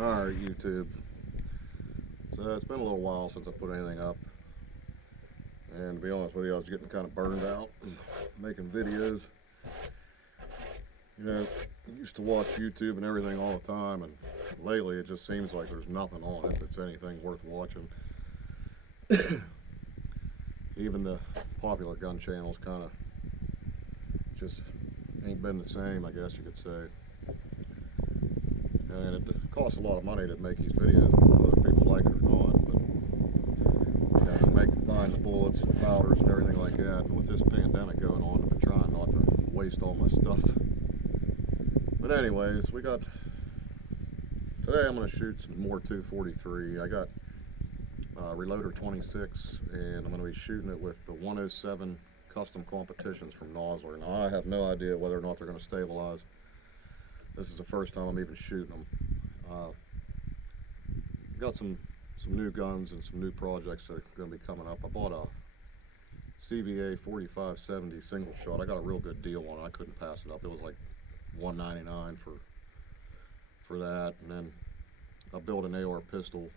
Alright, YouTube. So it's been a little while since I put anything up. And to be honest with you, I was getting kind of burned out making videos. You know, I used to watch YouTube and everything all the time, and lately it just seems like there's nothing on it that's anything worth watching. Even the popular gun channels kind of just ain't been the same, I guess you could say. And it costs a lot of money to make these videos, whether people like it or not. But you know, find the bullets and powders and everything like that. And with this pandemic going on, I've been trying not to waste all my stuff. But anyways, today I'm going to shoot some more 243. I got Reloader 26, and I'm going to be shooting it with the 107 custom competitions from Nosler. Now I have no idea whether or not they're going to stabilize. This is the first time I'm even shooting them. Got some new guns and some new projects that are going to be coming up. I bought a CVA 4570 single shot. I got a real good deal on it. I couldn't pass it up. It was like $199 for that. And then I built an AR pistol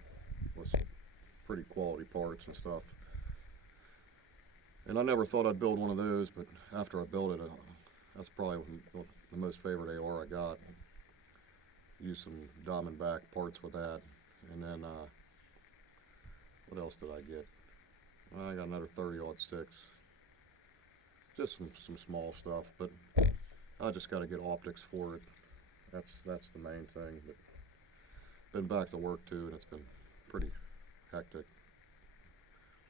with some pretty quality parts and stuff. And I never thought I'd build one of those, but after I built it, that's probably the most favorite AR I got. Used some Diamondback parts with that. And then, what else did I get? I got another 30-06. Just some small stuff, but I just got to get optics for it. That's the main thing. But been back to work too, and it's been pretty hectic.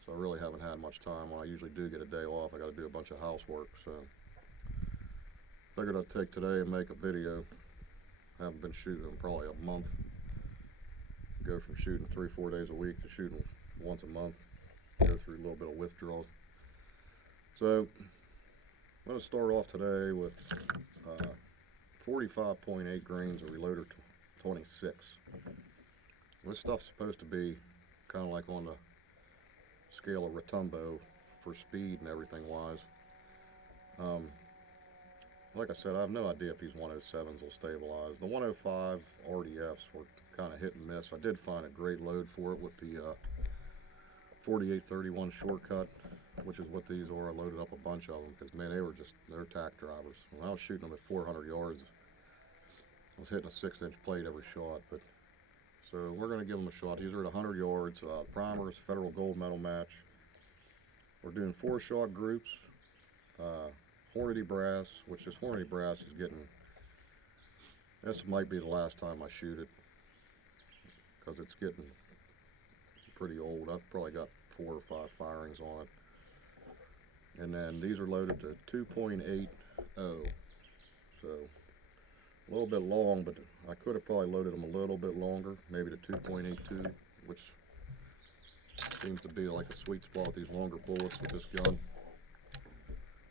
So I really haven't had much time. When I usually do get a day off, I got to do a bunch of housework. So figured I'd take today and make a video. I haven't been shooting in probably a month. Go from shooting 3-4 days a week to shooting once a month. Go through a little bit of withdrawal. So I'm going to start off today with 45.8 grains of Reloader 26. This stuff's supposed to be kind of like on the scale of Rotumbo for speed and everything wise. Like I said, I have no idea if these 107s will stabilize. The 105 RDFs were kind of hit and miss. I did find a great load for it with the 4831 shortcut, which is what these are. I loaded up a bunch of them because, man, they're tack drivers. When I was shooting them at 400 yards, I was hitting a 6-inch plate every shot. But so we're going to give them a shot. These are at 100 yards. Primers, federal gold medal match. We're doing 4-shot groups. Hornady brass, which this Hornady brass is getting, this might be the last time I shoot it because it's getting pretty old. I've probably got 4 or 5 firings on it. And then these are loaded to 2.80, so a little bit long, but I could have probably loaded them a little bit longer, maybe to 2.82, which seems to be like a sweet spot with these longer bullets with this gun.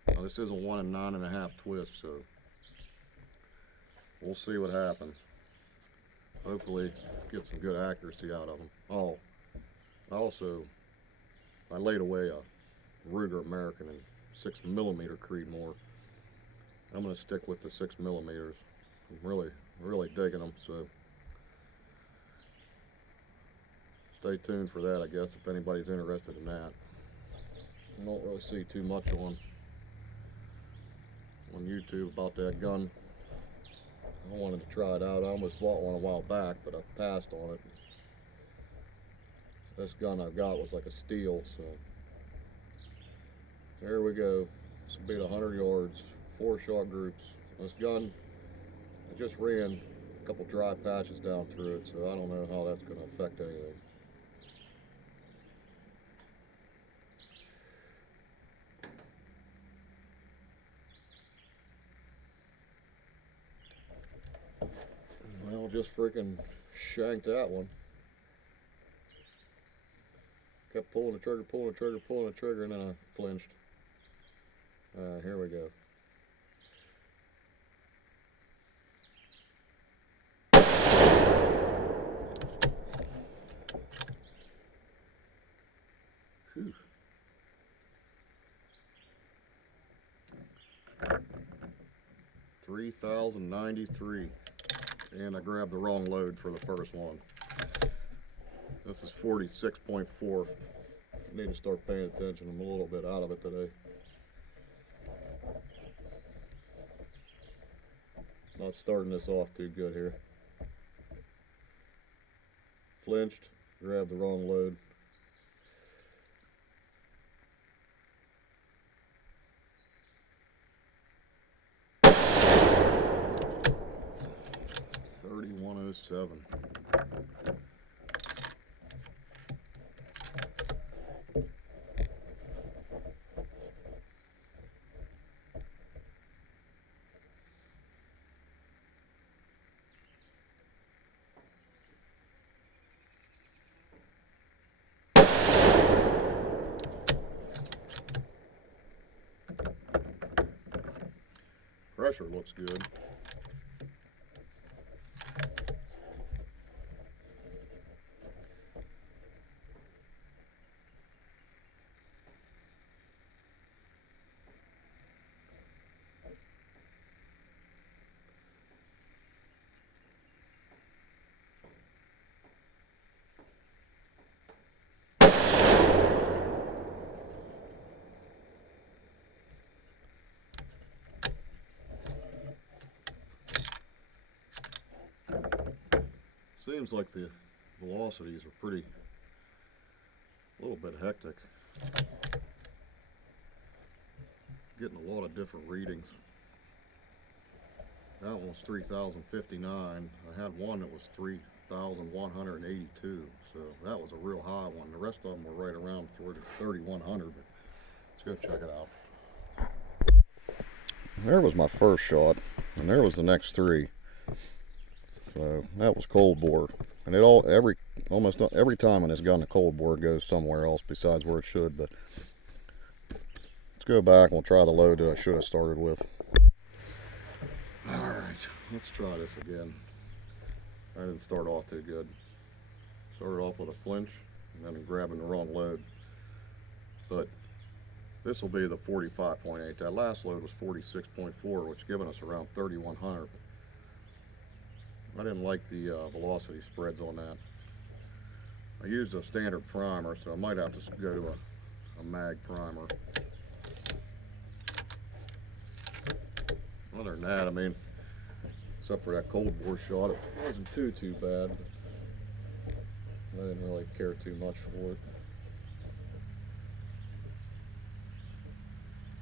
Now, this is a 1 9.5 twist, so we'll see what happens. Hopefully get some good accuracy out of them. Oh, I laid away a Ruger American in 6mm Creedmoor. I'm going to stick with the 6mm. I'm really digging them, so stay tuned for that, I guess, if anybody's interested in that. I don't really see too much on YouTube about that gun. I wanted to try it out. I almost bought one a while back, but I passed on it. This gun I've got was like a steal, so there we go. This will be at 100 yards, 4-shot groups. This gun, I just ran a couple dry patches down through it, so I don't know how that's going to affect anything. Well, just freaking shanked that one. Kept pulling the trigger, and then I flinched. Here we go. Whew. 3,093. and I grabbed the wrong load for the first one. This is 46.4. I need to start paying attention. I'm a little bit out of it today. Not starting this off too good here. Flinched, grabbed the wrong load. $31.07. Pressure looks good. Seems like the velocities are a little bit hectic. Getting a lot of different readings. That one was 3,059. I had one that was 3,182. So that was a real high one. The rest of them were right around 3,100. But let's go check it out. There was my first shot, and there was the next three. So that was cold bore, and almost every time when it's gone to cold bore, it goes somewhere else besides where it should. But let's go back and we'll try the load that I should have started with. All right, let's try this again. I didn't start off too good. Started off with a flinch and then grabbing the wrong load. But this will be the 45.8. That last load was 46.4, which giving us around 3,100. I didn't like the velocity spreads on that. I used a standard primer, so I might have to go to a mag primer. Other than that, I mean, except for that cold bore shot, it wasn't too bad. I didn't really care too much for it.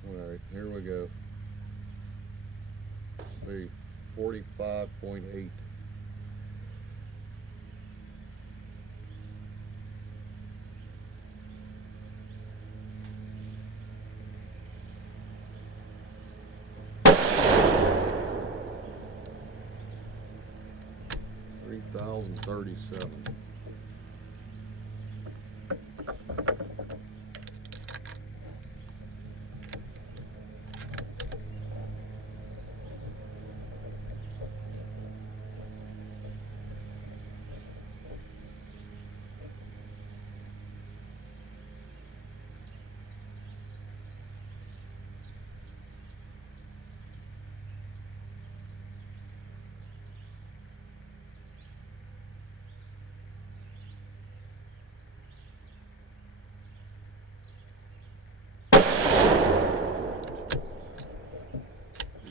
Alright, here we go. The 45.8. $3,037.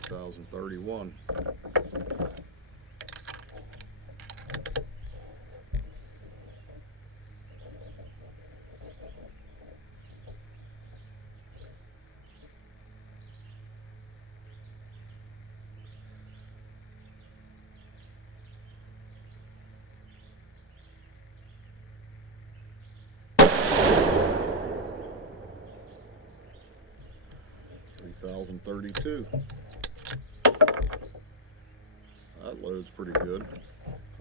$1,031. $3,032. That load's pretty good.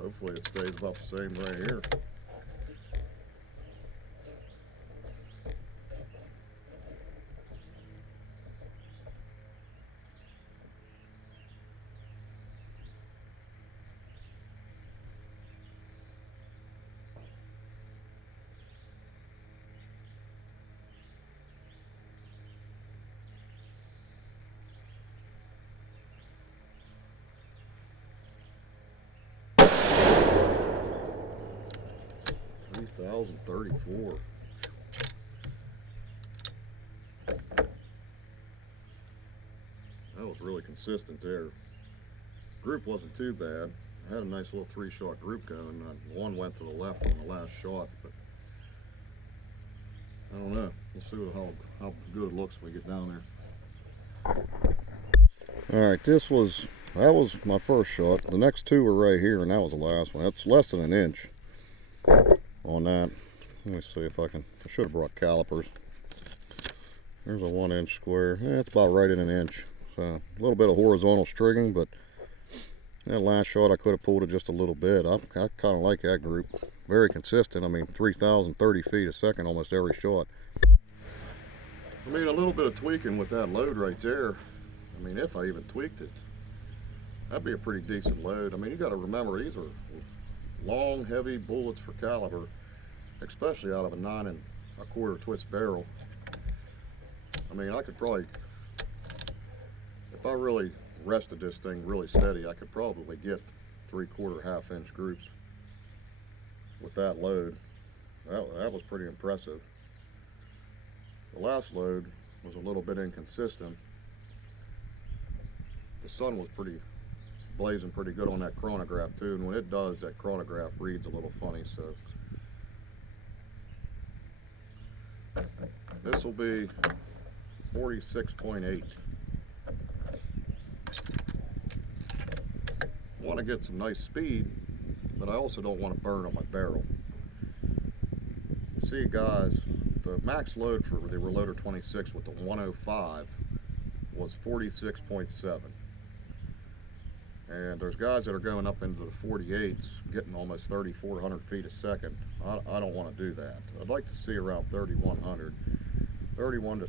Hopefully it stays about the same right here. 3034. That was really consistent there. Group wasn't too bad. I had a nice little 3-shot group going. One went to the left on the last shot, but I don't know. We'll see how good it looks when we get down there. Alright, that was my first shot. The next two were right here, and that was the last one. That's less than an inch on that. Let me see if I should have brought calipers. There's a 1-inch square. It's about right in an inch. So a little bit of horizontal strigging, but that last shot I could have pulled it just a little bit. I kind of like that group. Very consistent. I mean, 3,030 feet a second almost every shot. I mean, a little bit of tweaking with that load right there. I mean, if I even tweaked it, that'd be a pretty decent load. I mean, you got to remember, these are long, heavy bullets for caliber, especially out of a 9 1/4 twist barrel. I mean, I could probably, if I really rested this thing really steady, I could probably get 3/4 1/2-inch groups with that load. That was pretty impressive. The last load was a little bit inconsistent. The sun was blazing pretty good on that chronograph too, and when it does, that chronograph reads a little funny. So this will be 46.8. I want to get some nice speed, but I also don't want to burn on my barrel. See, guys, the max load for the Reloader 26 with the 105 was 46.7. And there's guys that are going up into the 48s, getting almost 3,400 feet a second. I don't want to do that. I'd like to see around 3,100. 31 to,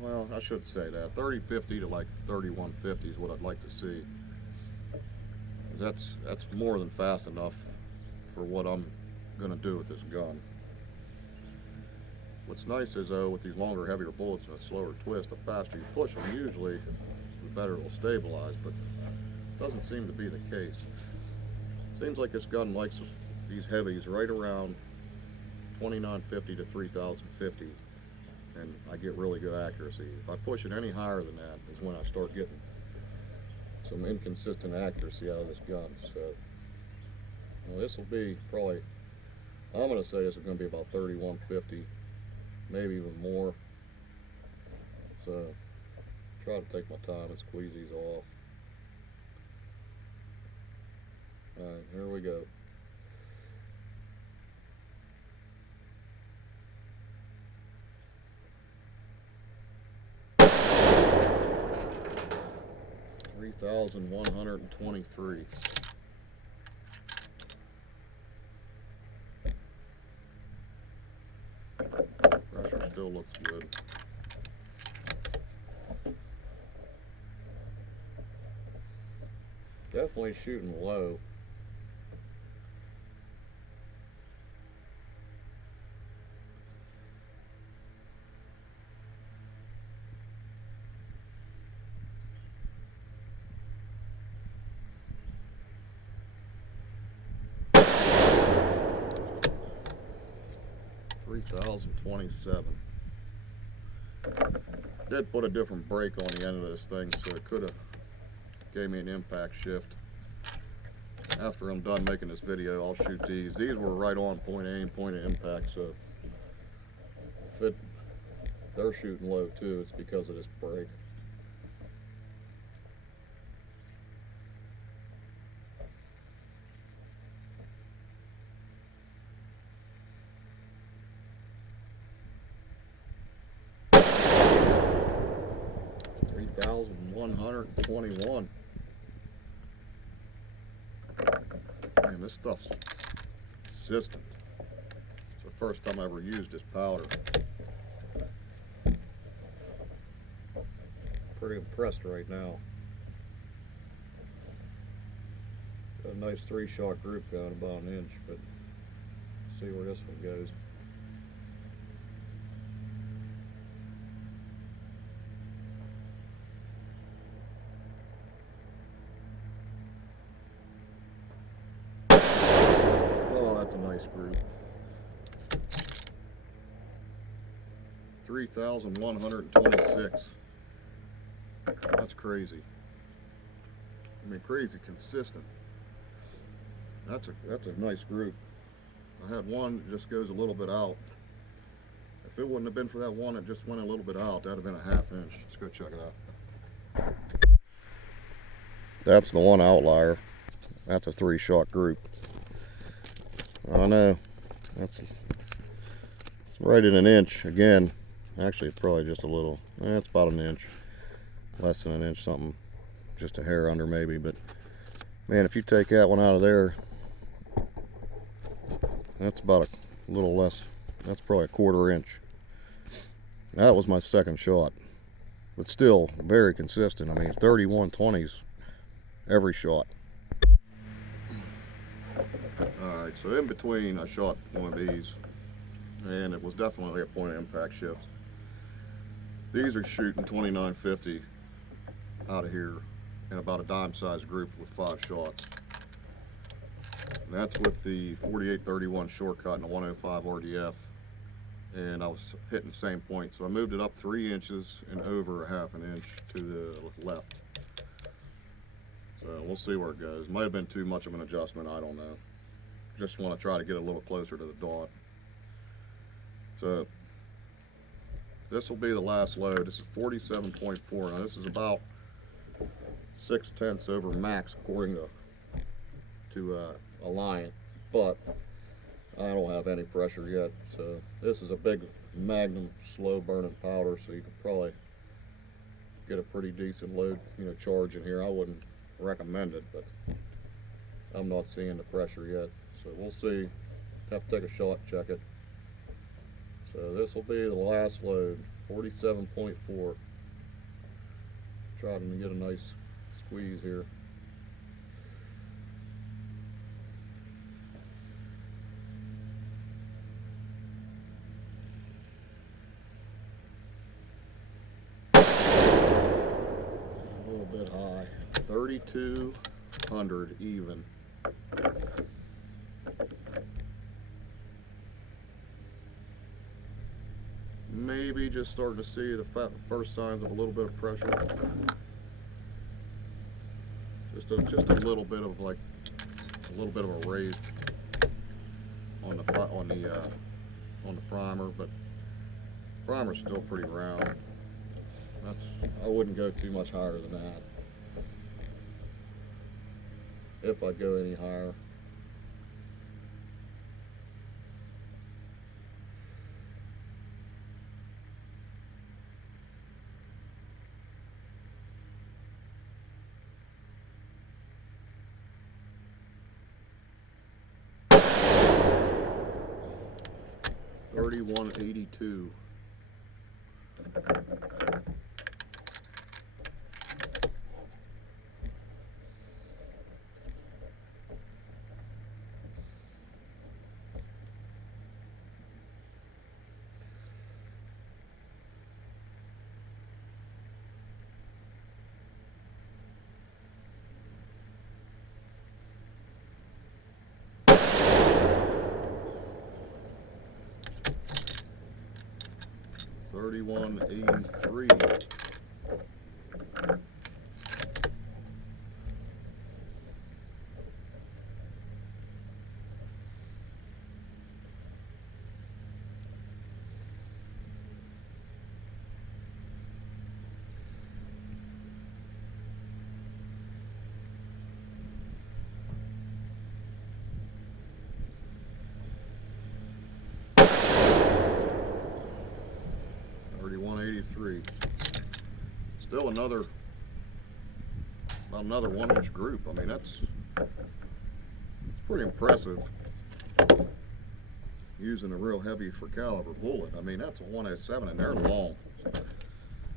well, I should say that. 3050 to like 3150 is what I'd like to see. That's more than fast enough for what I'm going to do with this gun. What's nice is, though, with these longer, heavier bullets and a slower twist, the faster you push them, usually the better it'll stabilize, but it doesn't seem to be the case. Seems like this gun likes these heavies right around 2950 to 3050, and I get really good accuracy. If I push it any higher than that is when I start getting some inconsistent accuracy out of this gun. So, well, this will be probably, I'm going to say this is going to be about 3150, maybe even more. So, try to take my time and squeeze these off. Alright, here we go. $3,123. Pressure still looks good. Definitely shooting low. $3,027. Did put a different brake on the end of this thing, so it could have gave me an impact shift. After I'm done making this video, I'll shoot these. These were right on point aim, point of impact, so if they're shooting low too, it's because of this brake. $3,121. Man, this stuff's consistent. It's the first time I ever used this powder. Pretty impressed right now. Got a nice 3-shot group going, about an inch, but see where this one goes. Oh, that's a nice group. 3,126. That's crazy. I mean, crazy consistent. That's a nice group. I had one that just goes a little bit out. If it wouldn't have been for that one that just went a little bit out, that'd have been a 1/2 inch. Let's go check it out. That's the one outlier. That's a 3-shot group. I know. It's right at 1 inch. Again, actually probably just a little. It's about 1 inch. Less than 1 inch, something. Just a hair under maybe. But man, if you take that one out of there, that's about a little less. That's probably a 1/4 inch. That was my second shot, but still very consistent. I mean, 31/20s every shot. All right, so in between, I shot one of these, and it was definitely a point of impact shift. These are shooting 2950 out of here in about a dime-sized group with 5 shots. And that's with the 48-31 shortcut and the 105 RDF. And I was hitting the same point, so I moved it up 3 inches and over a 1/2 inch to the left. So we'll see where it goes. Might have been too much of an adjustment, I don't know. Just want to try to get a little closer to the dot. So this will be the last load. This is 47.4. Now this is about 6/10 over max according to Alliant, but I don't have any pressure yet. So this is a big Magnum slow burning powder, so you could probably get a pretty decent load, charge in here. I wouldn't recommend it, but I'm not seeing the pressure yet. So we'll see. Have to take a shot, check it. So this will be the last load, 47.4. Trying to get a nice squeeze here. A little bit high, 3,200 even. Maybe just starting to see the first signs of a little bit of pressure. Just a little bit of a raise on the primer, but primer's still pretty round. I wouldn't go too much higher than that. If I go any higher. $31.82. $31.83. Still about another 1 inch group. I mean, it's pretty impressive using a real heavy for caliber bullet. I mean, that's a 107 and they're long.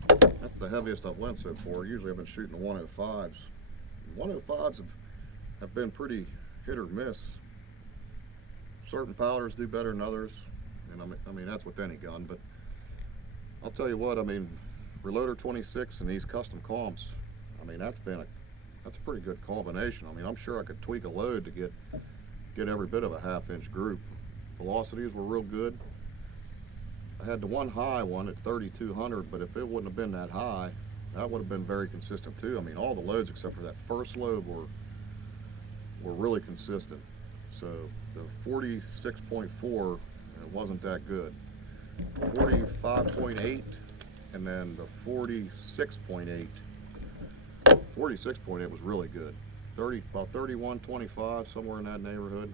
That's the heaviest I've went so far. Usually I've been shooting the 105s. 105s have been pretty hit or miss. Certain powders do better than others, and I mean that's with any gun, but I'll tell you what, I mean, Reloader 26 and these custom comps, I mean, that's a pretty good combination. I mean, I'm sure I could tweak a load to get every bit of a 1/2 inch group. Velocities were real good. I had the one high one at 3,200, but if it wouldn't have been that high, that would have been very consistent too. I mean, all the loads except for that first load were really consistent. So the 46.4, it wasn't that good. 45.8, and then the 46.8. 46.8 was really good. About 31.25, somewhere in that neighborhood,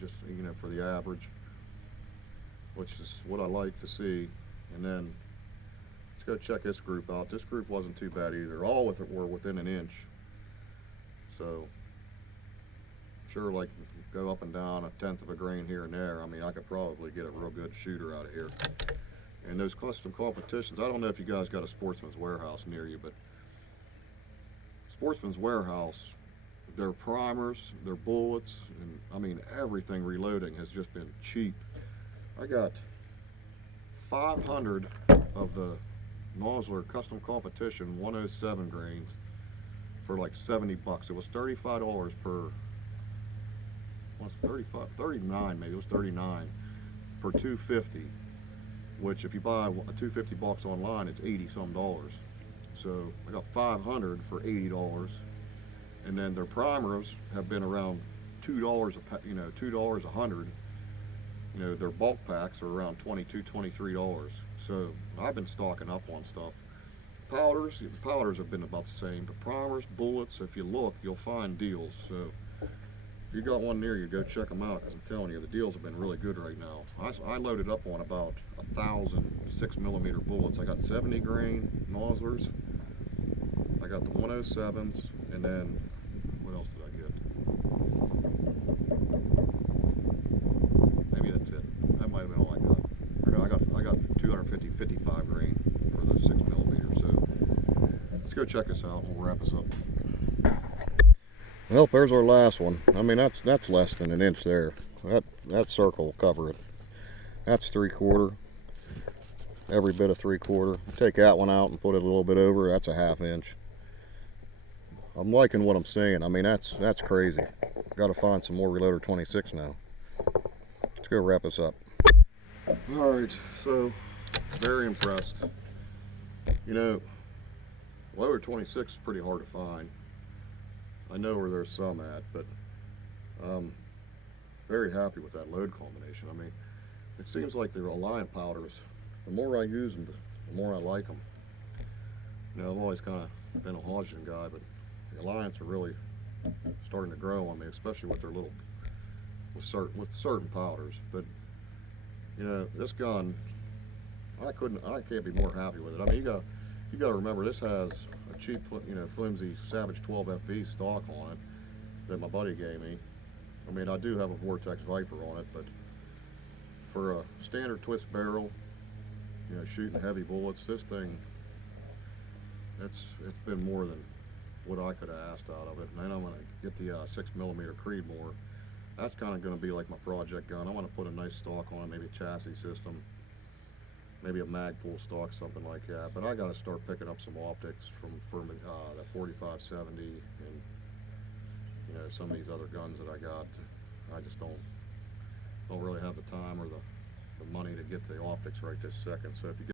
just for the average, which is what I like to see. And then let's go check this group out. This group wasn't too bad either. All with it were within an inch. So sure, like go up and down 1/10 of a grain here and there. I mean, I could probably get a real good shooter out of here. And those custom competitions, I don't know if you guys got a Sportsman's Warehouse near you, but Sportsman's Warehouse, their primers, their bullets, and I mean everything reloading has just been cheap. I got 500 of the Nosler custom competition 107 grains for like 70 bucks. It was $35 per, what's 35, 39 maybe, it was 39 per 250, which if you buy a 250 box online, it's 80 some dollars. So I got 500 for $80, and then their primers have been around $2 $2 a hundred. Their bulk packs are around $22, $23. So I've been stocking up on stuff. Powders, the powders have been about the same, but primers, bullets, if you look, you'll find deals. So if you got one near you, go check them out, because I'm telling you, the deals have been really good right now. I loaded up on about 1,000 6mm bullets. I got 70 grain Noslers, I got the 107s, and then what else did I get? Maybe that's it. That might have been all I got. I got 250 55 grain for the 6mm. So let's go check this out and we'll wrap this up. Well, there's our last one. I mean, that's less than an inch there. That circle will cover it. That's 3/4. Every bit of 3/4. Take that one out and put it a little bit over. That's a 1/2 inch. I'm liking what I'm seeing. I mean, that's crazy. Got to find some more Reloader 26 now. Let's go wrap this up. All right, so very impressed. Reloader 26 is pretty hard to find. I know where there's some at, but very happy with that load combination. I mean, it seems like the Alliant powders, the more I use them, the more I like them. I've always kind of been a Hodgson guy, but the Alliants are really starting to grow on me, especially with their with certain powders. But this gun, I can't be more happy with it. I mean, you got to remember, this has a cheap, flimsy Savage 12 FV stock on it that my buddy gave me. I mean, I do have a Vortex Viper on it, but for a standard twist barrel, shooting heavy bullets, this thing, it's been more than what I could have asked out of it. And then I'm going to get the 6mm Creedmoor. That's kind of going to be like my project gun. I want to put a nice stock on it, maybe a chassis system, maybe a Magpul stock, something like that. But I got to start picking up some optics from the 4570 and some of these other guns that I got. I just don't really have the time or the money to get the optics right this second. So if you get